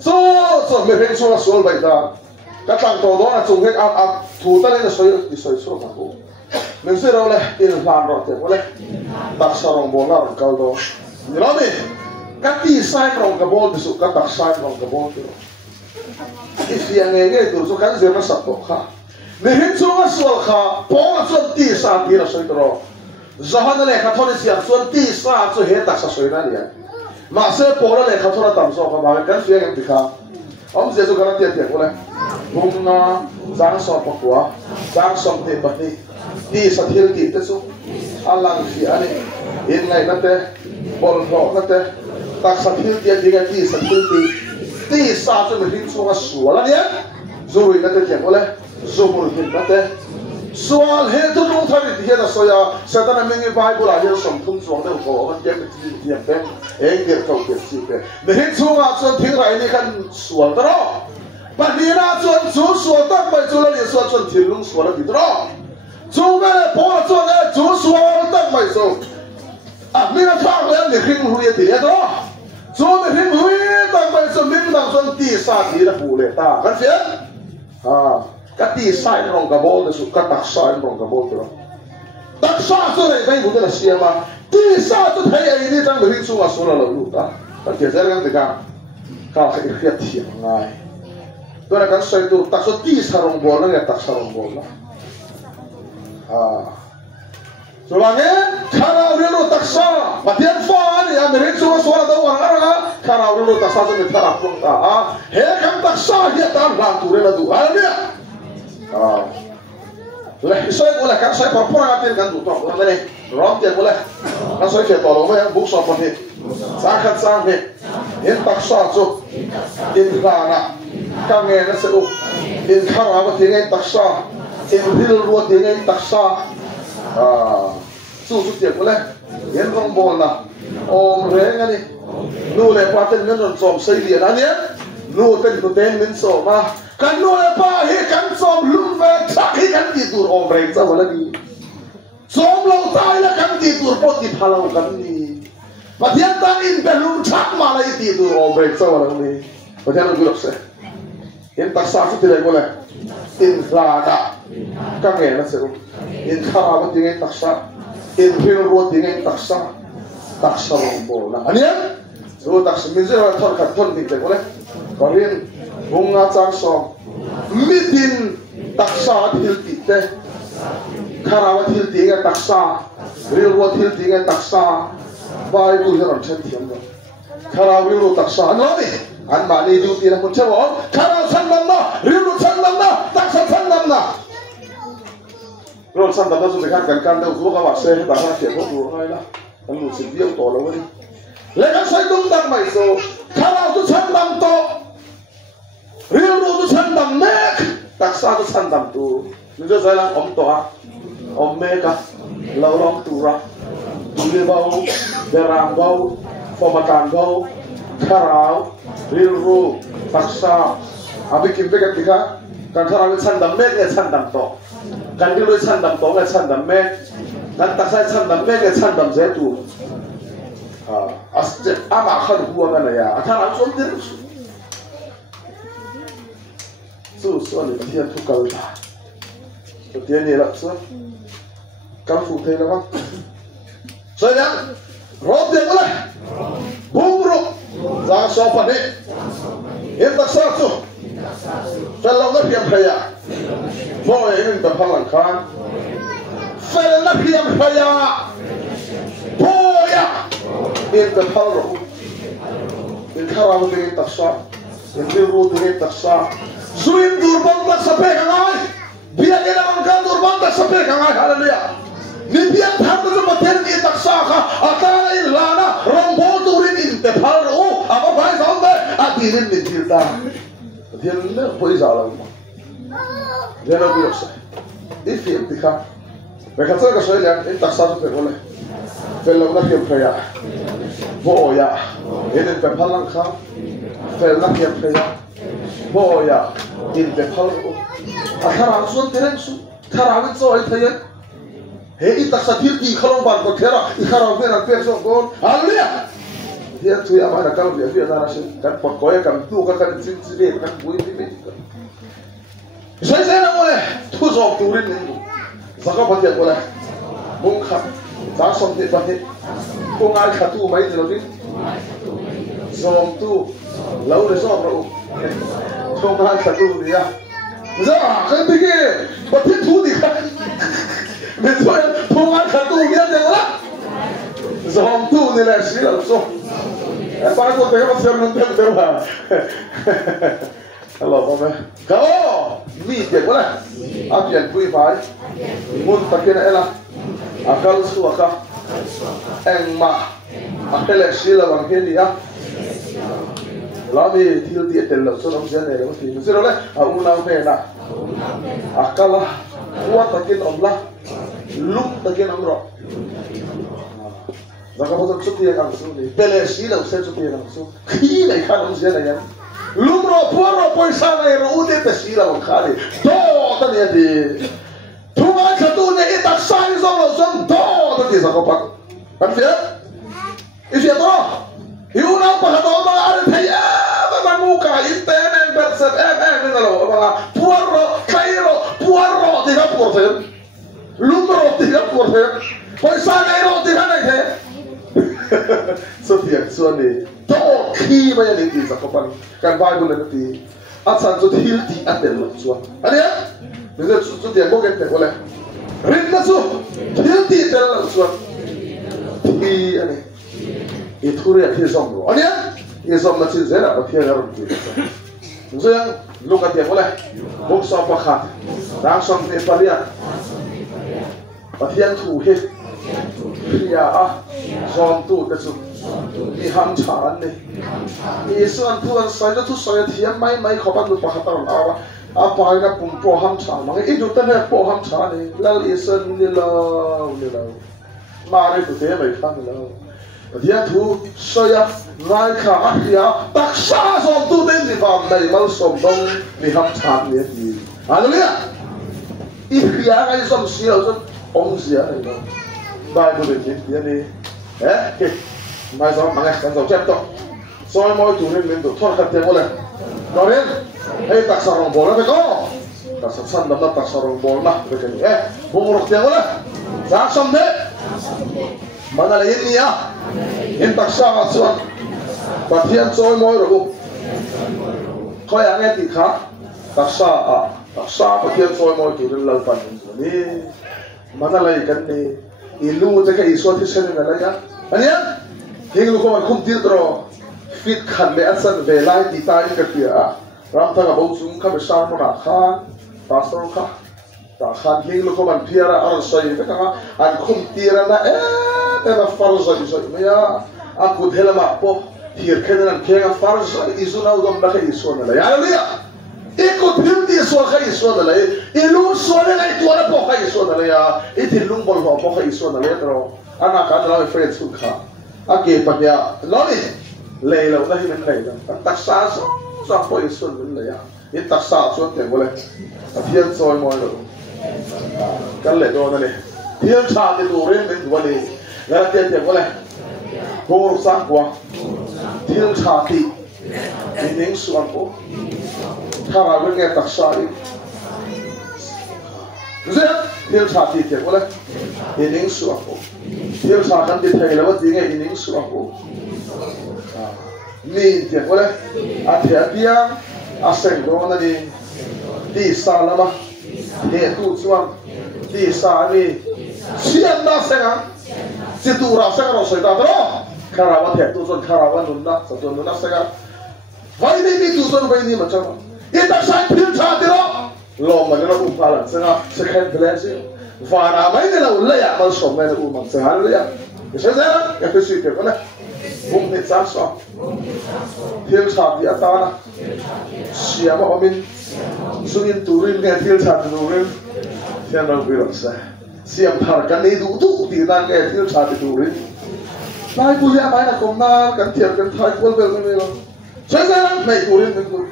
so me pen so asul bai ta ka tang to do na chung hek a thu ta le soi so ka ko men se ro le in plan ro te ole tak sarong bola ro kal do ni lo mi ka ti sai rong ka bol su ka tak sai rong ka bol tu Ifia ngenge tu so kan zema sakto kha me hin so asul kha po so ti sa ti ra soi tro zahan le kha thoni sia so ti sa so he tak sa soi na ni ma se po le kha thora tam so kha ba kan fia ngem ti kha om je so kan ti ti ole bum na jang so pa kwa jang som te pa ti sa thil ti te so alang fi ani in ngai na te bol ro na te tak sa thil ti dinga ti sa thil ti sa cho mình hin so ga suala ni zuri na te tiang ole zumul hin na te sual he tu lu thari ti he da so ya satana mengi bible a he som thum chuang de ko kan ke ti ti pe eng ge ko ke si pe me hin so ga chon thing rai ni kan sual tro pa ni na chon chu sual tak mai chu la ni so chon thil lung sual bi tro chu me po chon e chu sual tak mai so a mi na thang le ni hin hu ye ti e tro so me hin hui tang mai so min dang son ti sa ti da pu le ta kan fian ka ti sai rong ka bol su ka tak sai rong ka bol tro tak sa so le dai bu de la sia ma ti sa to thai ai ni tang hin su ma so la lu ta ka ke zer kan de ka ke khiat ti ngai to na kan sai tu tak so ti sa rong bol na tak sa rong bol na so lange khana urilu taksa patian fa ni amerin so so da wa ara khana urilu taksa so ni thara pung ta he kam taksa ya ta la tu re la du ara le sai bola kan sai por pora atin kan du to la ne rom te bola kan sai ke to lo me buk so pa he sa khat sa he in taksa so in khana ka nge na se u in khara ba te nge taksa in bil ro te nge taksa su tiệt của lên hiện không bồn là ôm rễ ngay đi nu lại qua tên nhân rồi xòm xây điện anh nhé nu tên của tên mình sổ mà cần nu lại qua hi cần xòm lùm về chắc hi cần gì tụt ôm rễ sao mà đi xòm lâu tay là cần gì tụt bớt thì phá lâu cần gì và thiên tan in bền lùm chắc mà lại gì tụt ôm rễ sao mà đi và thiên nó được sẽ hiện tại sao chút tiền của lên in là đã các nghề nó sẽ in khá là tiếng anh tác sa in phim ruột tiếng anh tác sa lòng bồ là anh em rồi tác sa mình sẽ là thon khát thon thì có đấy có riêng vùng ngã trang song mitin tác sa thiêu tít thế khá là thiêu tiếng anh tác sa real ruột thiêu tiếng anh tác sa vai bùi ra làm chân thiếm rồi khá là real ruột tác sa anh nói đi anh mà đi duty là một chơi bóng khá là chân năm đó real ruột chân năm đó tác sa chân năm đó rồi sang đó chúng ta cần can đâu giúp các bạn xe bạn đang chuyển hút đồ ngay đó anh lùi xịt điêu tổ lâu đi lấy các xoay tung đằng mày rồi khá nào tôi chân đằng to riêng đồ tôi chân đằng mẹ đặc sao tôi chân đằng tu nhưng tôi thấy là ông to ông mẹ cả lâu lắm tu ra tu đi bao để làm bao phò mặt tràn bao khá nào riêng đồ đặc sao abi kim bê cái gì cả kan khá nào chân đằng mẹ cái chân đằng to kan cái lối chân đầm to cái chân đầm mẹ kan ta sai chân đầm mẹ cái chân đầm dễ tu ama khăn hua cái này à thằng nào sống đến su này thiên thu cầu ta đầu tiên này là su cao phụ thế là không rồi nhá rót tiền cái này bung rụng ra so phần đi hiện tại sao su phải làm cái việc phải à Boy, ini terhalang kan. Film nak yang saya, boy ya, ini terhalang. Ini karam ini taksa, ini root ini taksa. Suin durban tak sampai kangai, biar kita angkat durban tak sampai kangai. Haleluya. Ni biar thang tu macam ini taksa kah? Atau ini lana rombol turin ini terhalang. Apa bahasa sampai? Adirin ni cerita. Dia ni boleh jalan. Dia nak biasa. Ini film tikar. Mereka tu kalau saya lihat ini tak satu tergoleh. Film nak yang kaya, boya. Ini pempalang kah? Film nak yang kaya. boya in the phalo akhara suan tereng su tharawin so ai thayen he ita sathir ki khalong ban ko thera ikhara ve na pe so gon hallelujah dia tu ya mana kalau dia dia nara sih kan pakoya kan tu kan cin cin kan bui bui saya nak boleh tu sok turin ni zakap hati boleh mungkap tak somthi bahe pungal khatu mai jelotin som tu lau le som ro pungal khatu dia za kan tige bathi thu dikha betul pungal khatu dia jelah som tu ni la sila so para ko te va ser non te va Allah apa kau mi te boleh apian pui pai mun takena ela akal suaka engma akele sila evangelia labi til dia tel so nam jane le mesti sira le auna pena akala kuat takin Allah luk takin amro zakap tu cuti yang langsung ni pele sila usai cuti yang langsung khi nei khan nam jane ya lumro poro poisa nei ro ude te sila bang khali to tani di thunga khatu ne itak sai zo lo zon to tani zakap kan fia isia to hiuna pa to ba are thai ba muka intene berset ni lo ba poro kairo poro de ga porte lumro de ga porte poisa nei ro de ga nei so tiang suani to khi ba ya ni zakapan kan bible na ti atsan so hil ti atel lo suan adia bezo so tiang ko ken te boleh rin na so hil ti tel lo suan ti ani itu ria ti som lo adia ye som na sin zera ba ti ga ro ti so yang lu ka ti boleh bok so pa khat dang som te paria ba tiang thu he ya zom tu te su ni ham chan ni isuan tuan sai tu sai thiam mai khoban lu pakhat ron awa apa ga pum po ham chan mang i du ta ne po ham chan ni lal isen ni lo ma re tu te mai khang lo dia tu soya rai kha ya tak sa zom tu den ni vam dai mal som dong ni ham chan ni ni hallelujah i ya ga som sia som ong sia ni lo Bible ni dia ni ke mai zo mang kan zo chep to soi moi tu rin tu thor khat te boleh doren hey tak sarong bola be ko tak san dam tak sarong bola be kan bumur te boleh sa som de mana le ni ya in tak sa chuan pathian soi moi ro ko ya nge ti kha tak sa pathian soi moi tu rin lal pan ni mana le kan ni ilu te ka iswa thi sen na la ya ania hing lu ko man khum til tro fit khan le asan ve lai ti tai ka tia ram tha ga bo sum kha be sar mo na khan pastor kha ta khan hing lu ko man phiara ar soi be ka an khum tira na te na farza di soi me ya a ku dhela ma po thir khen nan khe ga farza izuna udom ba ka iswa na la ya ya ikut hindi so kay so na lay ilu so na lay to na po kay so na lay itilung bol po kay so na lay pero anak kan la friends ku kha ake pa ya loni lay lo na himen lay tak sa so sa po iso na lay it tak sa so te boleh afian so mo lo kan le do na le hian cha te do re men wale la te te boleh bor sang kwa hian cha ti ning suan po thara ben nge tak sa i ze hian cha ti te boleh ning suan po hian cha kan ti thai la wa ti nge ning suan po ni te boleh a the pia a seng do na ni di sa lama he tu chuan di sa ni sian na senga situ ra senga ro soi ta tro kharawa the tu chon kharawa nun na sa tu nun na senga vai ni tu chon vai ni ma cha ita sai phil cha ti ro lo ma na u pa la senga second blessing va na mai ne la u la ya mal som me u ma senga le ya se se ya pe si te boleh bung ni sa so phil cha ti ata na siam ma min sunin turin nge thil cha turin siam ra bi ro sa siam thar kan nei du tu ti na nge thil cha turin nai pu ya mai na kom na kan thiam kan thai kol bel me lo sa sa nei turin men ku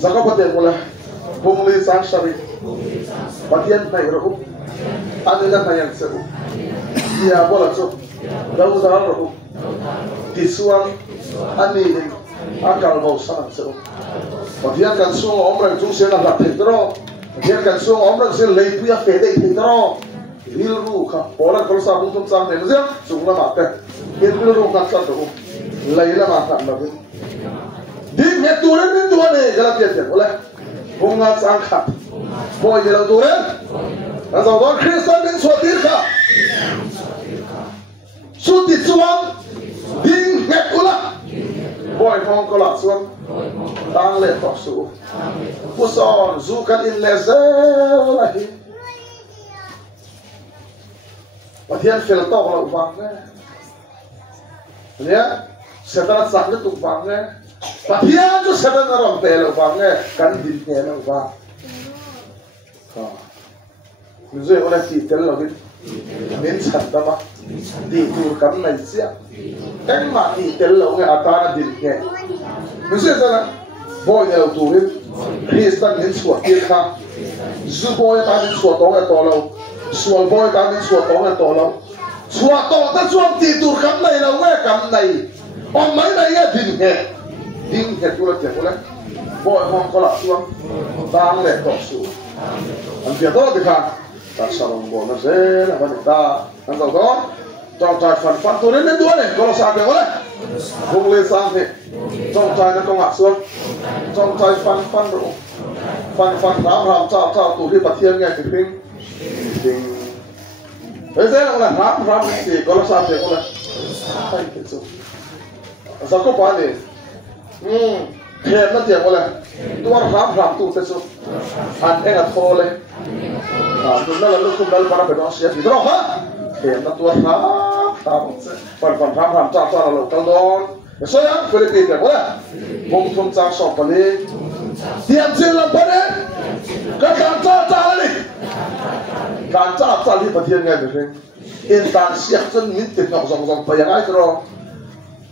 Zakap patien mula bungli sang sari patien nai rohu anila nayan seru dia bola so dau dal rohu tisuang ani akal bau sang seru patien kan suang omrang jung sena lat thedro patien kan suang omrang sen lei puya fede thedro hilru kha bola kol sa bung tum sang ne jam sungla mate hilru kan sa rohu leila ma kha na di meturen din duane galatian boleh bunga sang khat boy de la turen azau don kristan din suatir kha suti suang ding metula boy phong kola suang tang le tok su puson zukan in lezel lahi patian fel tok la ubang ne ya setan sak le tuk bang ne patian tu setan rom tel ubang ne kan din ne na ubang ha muzoi ona ti tel lo bin min chat dama di tur kam nai sia kan ma ti tel lo nge atana din ne muzoi sana boy ne tu rin kristan hin suat ti kha zu boy ta din suat tong e to lo sual boy ta din suat tong e to lo suat to ta suam ti tur kam nai lo nge kam nai on mai nai ya din he tu la te bola boy hong ko la suam tang le to su an pia to de kha ta salong bo na se na ba ta an to do trong trai fan tu nên đua này có sao được đấy vùng lên sang thì trong trai nó không ngạc xuống trong trai fan rồi fan rám chào tụ đi bát thiên nghe cái phim bây giờ là rám thì có sao thì có là hay cái số sao có phải này thêm nó tiền có là đua rám tụ thế số anh em là thôi lên tụi nó là lúc không đâu para phải nói gì đó hả thêm nó tua phần rám chào là lâu don so ya Philippines ya boleh bung thum chang so pali tiam chin lam pade ka kan cha li pathian ngai be in tan siak chen min tin ngok zong pa yang ai tro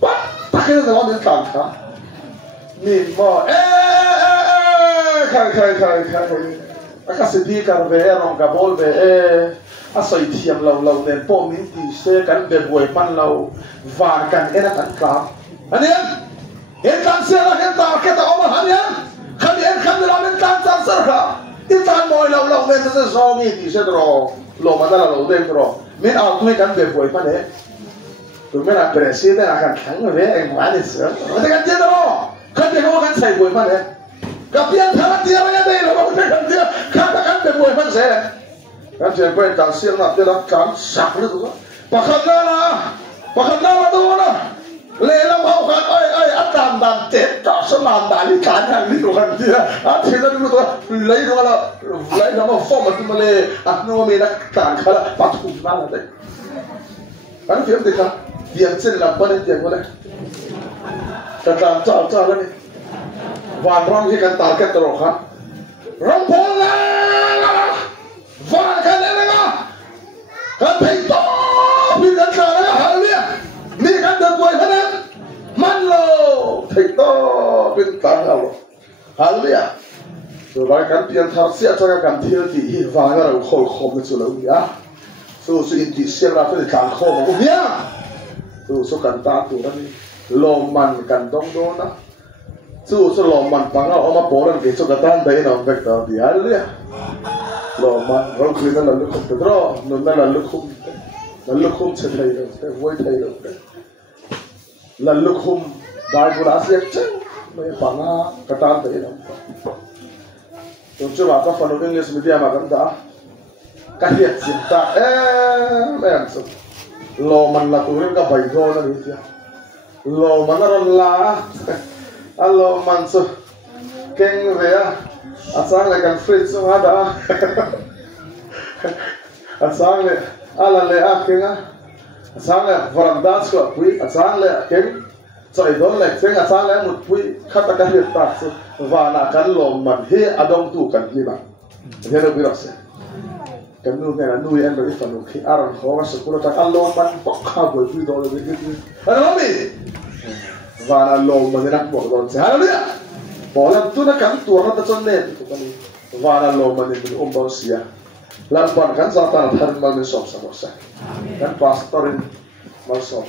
pat takin na min tan kha min mo khai aka se di kar ve rong ka bol ve asoi thiam lâu nen po min ti se kan be boi pan lo van kan era kan klam anian en kan se la hen ta ke ta oma hanian kan en kan la men kan tan sar kha in tan moi lâu nen se so mi ti se ro lo ma da lo den ro min au tu kan be boi pan e tu men a president a kan khang ve en ma ni se ma kan je ro kan de ko kan sai boi pan e ka pian tha ti ra ya de lo ko kan ti kan be boi pan se kan je pe kan siang na te la kan sak le tu pakhat na tu na le la mau kan ai atam dan te ta saman da li kan han li kan ti a thi la du to lấy nó mà form mà tu ma le a no me na kan khala pa tu na la de kan phim de ka dian chen la pa de tiang ko le ka tan cha la ni van rong hi kan tar ka tro kha rong pol la và cái này là cái thầy to bị đánh trả đấy hallelujah đi cái được quay hết em man lo thầy to bị đánh trả rồi hallelujah rồi bài cái tiền thảo sẽ cho cái cảm thiêu thì và cái là khổ một số lâu nhá số in thì xem là phải càng khổ mà cũng nhá số cần ta tụ đó đi lo man cần đông đô đó số lo man bằng là ông mà bỏ ra cái số cái tan đấy nó vạch tao thì hallelujah lo man rong kli na lu khum pedro no na lu khum chen thai lo voi thai lo la lu khum dai bu ra siak chen me pa na katan dei lo tu ba ka fano english media ma kan da ka hiat sin ta em so lo man la tu ren ka bai go na ni tia lo man ron la alo man so keng ve asang le kan fritz so ada asang le ala le akinga asang le varandas ko pui asang le kem choi don le seng asang le mut pui khata ka hiat ta so wa na kan lo man he adong tu kan ni ba he ro bi rase kan nu ne nu en ri fa nu ki aran ho wa so ko ta kan lo man pok kha bo pui do le bi ana mi wa na lo man na bo don se hallelujah bolam tu na kan tu na ta chon ne tu kan wala lo man min bang sia lampan kan satan har man min sok sa kan pastorin mal sok